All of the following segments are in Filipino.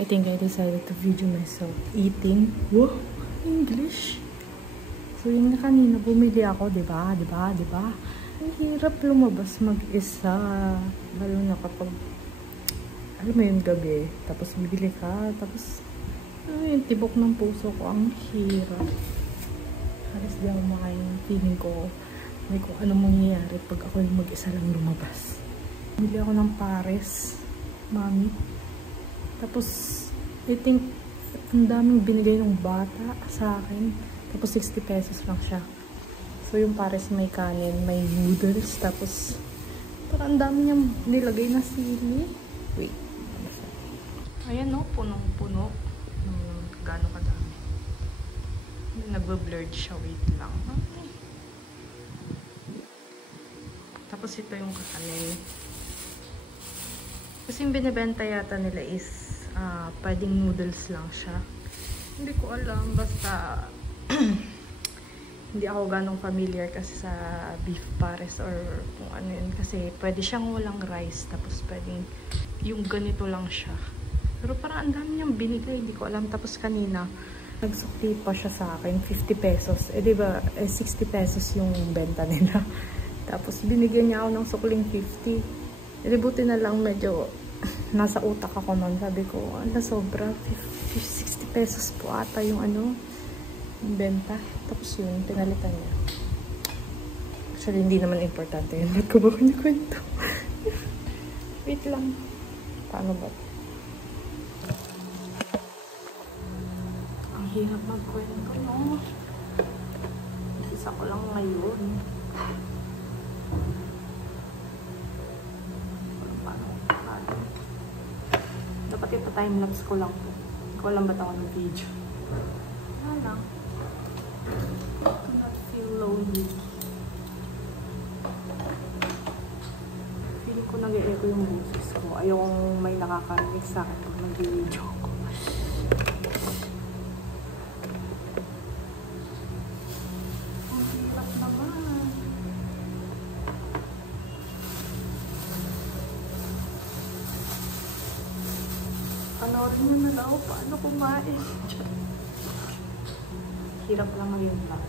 I think I decided to video myself eating. Wow! English! So, yun na kanina, bumili ako, diba? Ang hirap lumabas mag-isa. Lalo na kapag, alam mo yung gabi, tapos bibili ka, tapos, yung tibok ng puso ko, ang hirap. Halos di ako makain. Feeling ko, hindi ko ano mangyayari pag ako yung mag-isa lang lumabas. Bumili ako ng pares, mami. Tapos, I think, ang daming binigay ng bata sa akin. Tapos, 60 pesos lang siya. So, yung pares may kanin, may noodles. Tapos, parang ang dami niyang nilagay na sili. Wait. Ayan no, punong-puno. Gano'ng kadami. Nagbe-blurred siya. Wait lang. Okay. Tapos, ito yung kakanin. Kasi yung binibenta yata nila is pwedeng noodles lang siya. Hindi ko alam. Basta hindi ako ganong familiar kasi sa beef pares or kung ano yun. Kasi pwede siyang walang rice. Tapos pwedeng yung ganito lang siya. Pero parang ang dami niyang binigay. Hindi ko alam. Tapos kanina, nagsukli pa siya sa akin. 50 pesos. Eh diba, 60 pesos yung benta nila. Tapos binigyan niya ako ng sukling 50. Eh buti na lang medyo nasa utak ako nun. Sabi ko, ala sobra. 60 pesos po ata yung ano, yung benta. Tapos yun, pinalitan niya. Actually, hindi naman importante yun. Ba't ko ba kwento? Wait lang. Paano ba? Ang hirap magkwento, no? Isa ko lang ngayon. Dapat ito time-lapse ko lang po. Hindi ko alam ba't ako ng video. Wala lang. Do not feel lonely. Feeling ko nag-e-echo yung boses ko. Ayokong may nakakarinig sa akin pag nag-video ko. Ang hirap naman. Panoorin nyo na daw paano kumain. Hirap lang ngayon lang.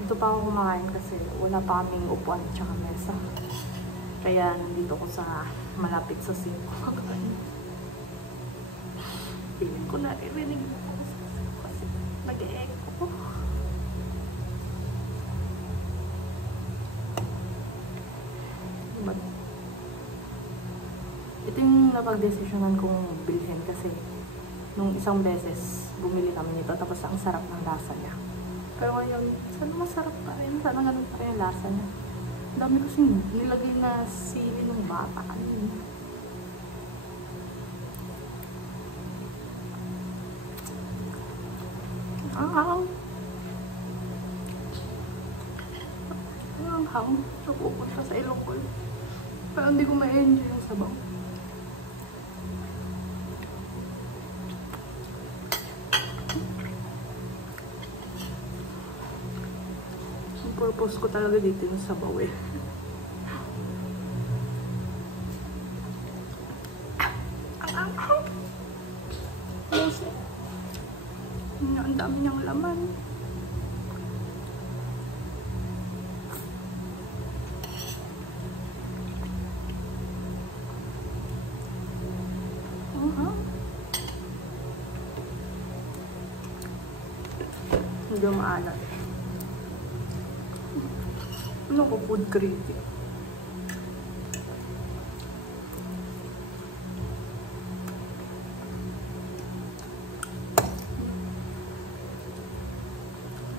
Dito pa ako kumakain kasi wala pa kaming upuan at saka mesa. Kaya nandito ko sa malapit sa sink ko kakain. Feeling ko na irinig mo ako sa sink kasi nag-e-echo ko. Ito yung napag-desisyonan kong bilhin kasi nung isang beses bumili kami nito tapos ang sarap ng lasa niya. Pero ngayon, sana masarap pa rin. Sana ganun pa rin yung lasa niya. Ang dami kasing nilagay na sili ng bata kanina. Ang hang napupunta sa ilong ko. Pero hindi ko ma-enjoy yung sabaw. Purpose ko talaga dito yung sabaw eh. Ang dami niyang laman. Medyo maalat. Ano ko food critic?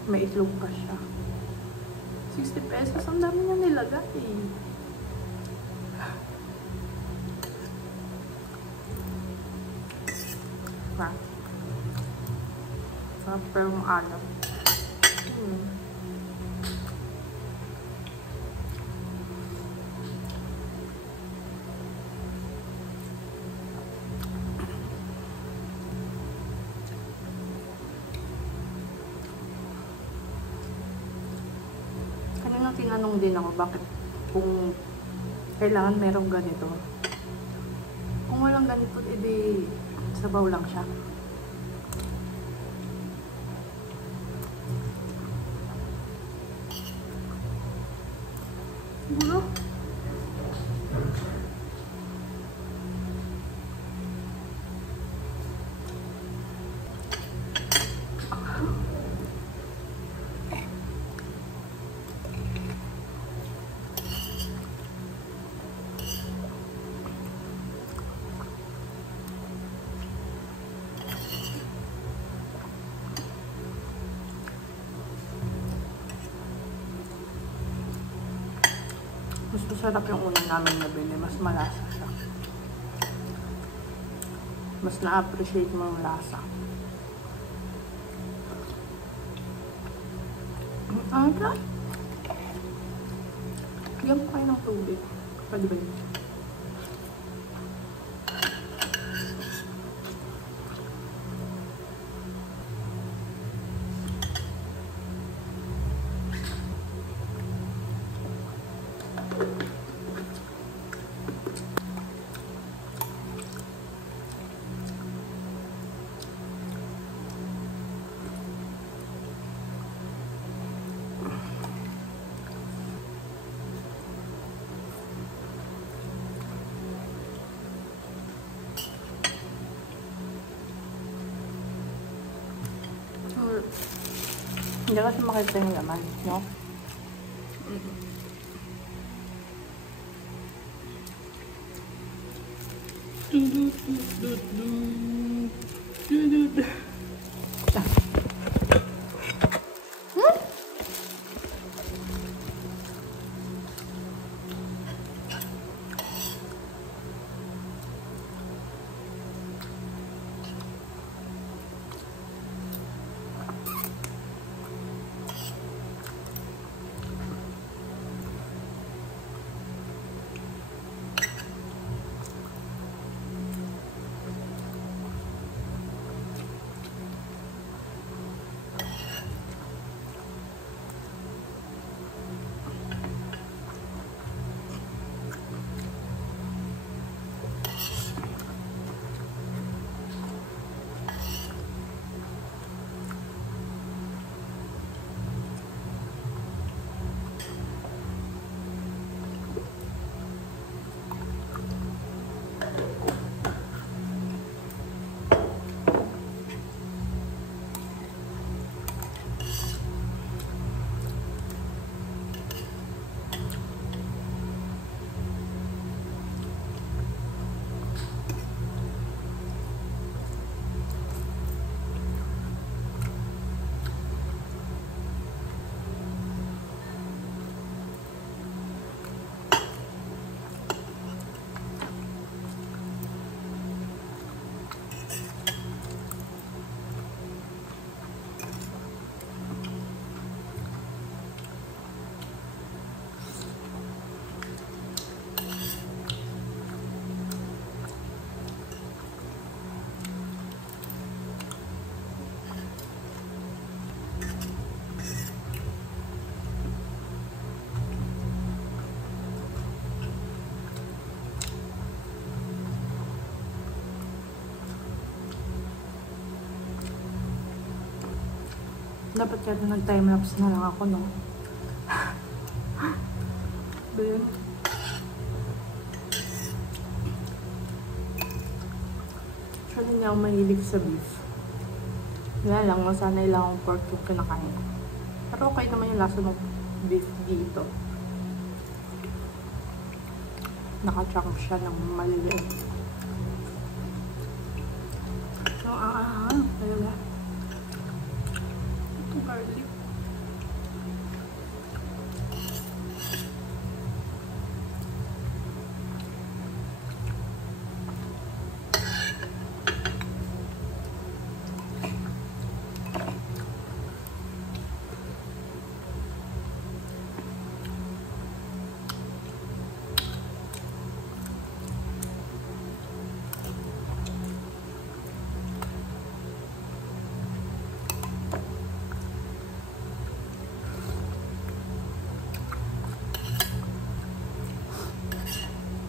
May itlog pa siya. 60 pesos. Ang dami niya nilagay. Sarap pero maalat. Tinanong din ako bakit kung kailangan merong ganito. ng ganito, edi sabaw lang siya. Siguro. Mas masarap yung unang namin nabili. Mas malasa siya. Mas na-appreciate mo yung lasa. Aga? Bigyan mo kayo ng tubig. Pwede ba yun? Hindi kasi makita yung laman, no? Dapat yata nag-time-lapse na lang ako, no? Ba yun? Actually, hindi ako mahilig sa beef. Kaya lang, masanay lang akong pork yung kinakain. Pero okay naman yung lasa ng beef dito. Naka-chunk siya ng maliliit. So, talaga. Ito garlic.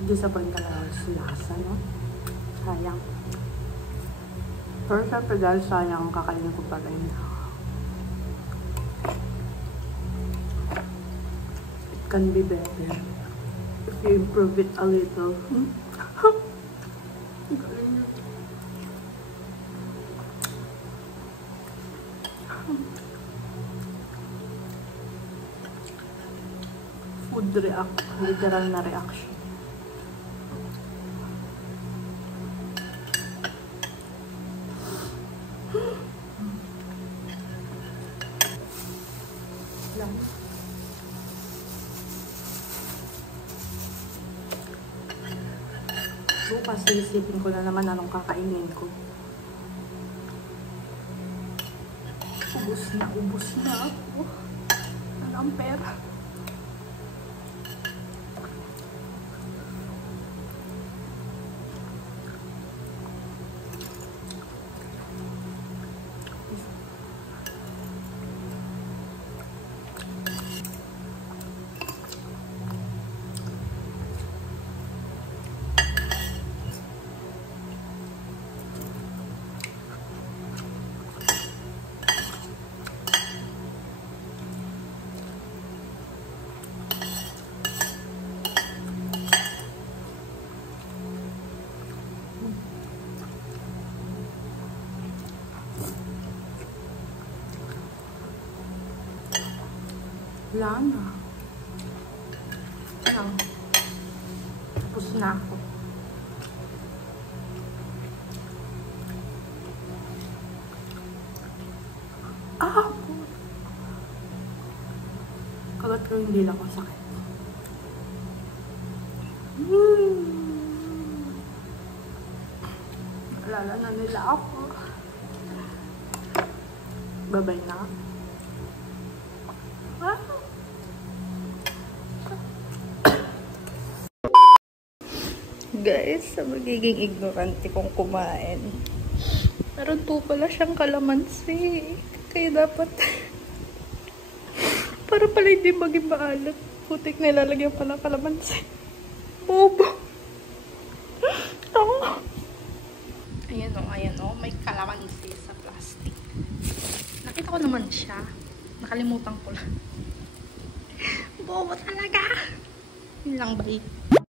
Disappoint ka na sa lasa, no? sayang. Pero syempre dahil sayang, kakainin ko pa rin. It can be better if you improve it a little. Food literal na reaction. Lang. Bukas isipin ko na naman anong kakainin ko. Ubus na ako. Ano ang pera? Wala na. Lang. Tapos na ako. Kagat ko hindi lang ako sakit. Alala na nila ako. Babay na. Guys, sa magiging ignorante kong kumain. Meron po pala siyang kalamansi. Kaya dapat para pala hindi maging maalat. Putik na ilalagyan pala kalamansi. Bobo. Oh. Ayan o. May kalamansi sa plastic. Nakita ko naman siya. Nakalimutan ko lang. Bobo talaga. Yun lang ba